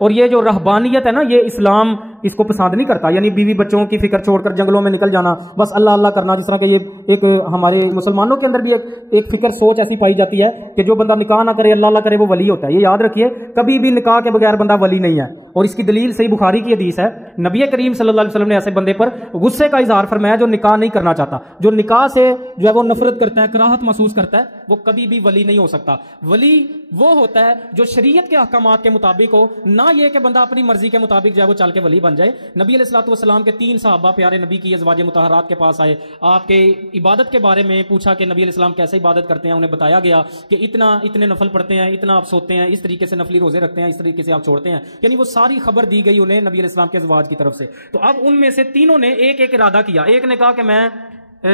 اور یہ جو رہبانیت ہے نا، یہ اسلام اس کو پسند نہیں کرتا، یعنی بیوی بچوں کی فکر چھوڑ کر جنگلوں میں نکل جانا، بس اللہ اللہ کرنا، جس طرح کہ یہ ایک ہمارے مسلمانوں کے اندر بھی ایک فکر سوچ ایسی پائی جاتی ہے کہ جو بندہ نکاح نہ کرے اللہ اللہ کرے وہ ولی ہوتا ہے۔ یہ یاد رکھیے، کبھی بھی نکاح کے بغیر بندہ ولی نہیں ہے، اور اس کی دلیل صحیح بخاری کی حدیث ہے، نبی کریم صلی اللہ علیہ وسلم نے ایسے بندے پر غصے کا اظہار فرمایا جو نکاح نہیں کرنا چاہتا، جو نکاح سے جو ہے وہ نفرت کرتا ہے، کراہت محسوس کرتا ہے، وہ کبھی بھی ولی نہیں ہو سکتا۔ ولی وہ ہوتا ہے جو شریعت کے احکامات کے مطابق ہو، نہ یہ کہ بندہ اپنی مرضی کے مطابق جو ہے وہ چل کے ولی بن جائے۔ نبی علیہ الصلوۃ والسلام کے 3 صحابہ پیارے نبی کی ازواج مطہرات کے پاس آئے، آپ کے عبادت کے بارے میں پوچھا کہ نبی علیہ السلام کیسے عبادت کرتے ہیں، انہیں بتایا گیا کہ اتنے نفل پڑھتے ہیں، اتنا آپ سوتے ہیں، اس طریقے سے نفلی روزے رکھتے ہیں، اس طریقے سے آپ چھوڑتے ہیں، یعنی وہ ساری خبر دی گئی انہیں نبی علیہ السلام کے ازواج کی طرف سے۔ تو اب ان میں سے تینوں نے ایک ارادہ کیا، ایک نے کہا کہ میں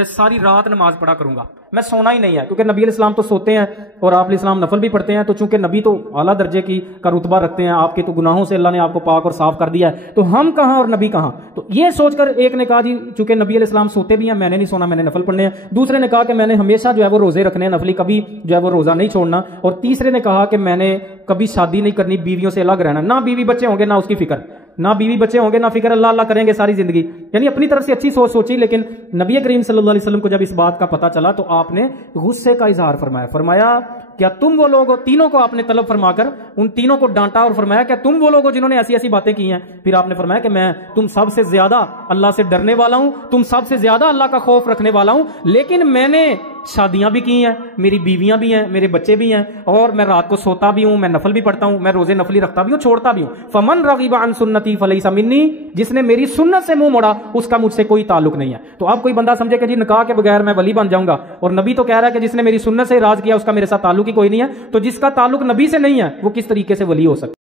ساری رات نماز پڑھا کروں گا، میں سونا ہی نہیں ہے، کیونکہ نبی علیہ السلام تو سوتے ہیں اور آپ علیہ السلام نفل بھی پڑھتے ہیں، تو چونکہ نبی تو اعلیٰ درجے کا رتبہ رکھتے ہیں، آپ کے تو گناہوں سے اللہ نے آپ کو پاک اور صاف کر دیا ہے، تو ہم کہاں اور نبی کہاں۔ تو یہ سوچ کر ایک نے کہا جی چونکہ نبی علیہ السلام سوتے بھی ہیں، میں نے نہیں سونا، میں نے نفل پڑھنے ہیں۔ دوسرے نے کہا کہ میں نے ہمیشہ جو ہے وہ روزے رکھنے ہیں نفلی، کبھی جو ہے وہ روزہ نہیں چھوڑنا۔ اور تیسرے نے کہا کہ میں نے کبھی شادی نہیں کرنی، بیویوں سے الگ رہنا، نہ بیوی بچے ہوں گے نہ اس کی فکر، نہ بیوی بچے ہوں گے نہ فکر، اللہ اللہ کریں گے ساری زندگی، یعنی اپنی طرف سے اچھی سوچ سوچی۔ لیکن نبی کریم صلی اللہ علیہ وسلم کو جب اس بات کا پتہ چلا تو آپ نے غصے کا اظہار فرمایا کیا تم وہ لوگ ہو، تینوں کو آپ نے طلب فرما کر ان تینوں کو ڈانٹا اور فرمایا کیا تم وہ لوگ ہو جنہوں نے ایسی ایسی باتیں کی ہیں۔ پھر آپ نے فرمایا کہ میں تم سب سے زیادہ اللہ سے ڈرنے والا ہوں، تم سب سے زیادہ اللہ کا خوف رکھنے والا ہوں، لیکن میں نے شادیاں بھی کی ہیں، میری بیویاں بھی ہیں، میرے بچے بھی ہیں، اور میں رات کو سوتا بھی ہوں، میں نفل بھی پڑھتا ہوں، میں روزے نفلی رکھتا بھی ہوں، چھوڑتا بھی ہوں۔ فمن رغب عن سنتی فلیس منی، جس نے میری سنت سے منہ موڑا اس کا مجھ سے کوئی تعلق نہیں ہے۔ تو اب کوئی بندہ سمجھے کہ جی نکاح کے بغیر میں ولی بن جاؤں گا، اور نبی تو کہہ رہا ہے کہ جس نے میری سنت سے راز کیا اس کا میرے ساتھ تعلق ہی کوئی نہیں ہے، تو جس کا تعلق نبی سے نہیں ہے وہ کس طریقے سے ولی ہو سکتا ہے؟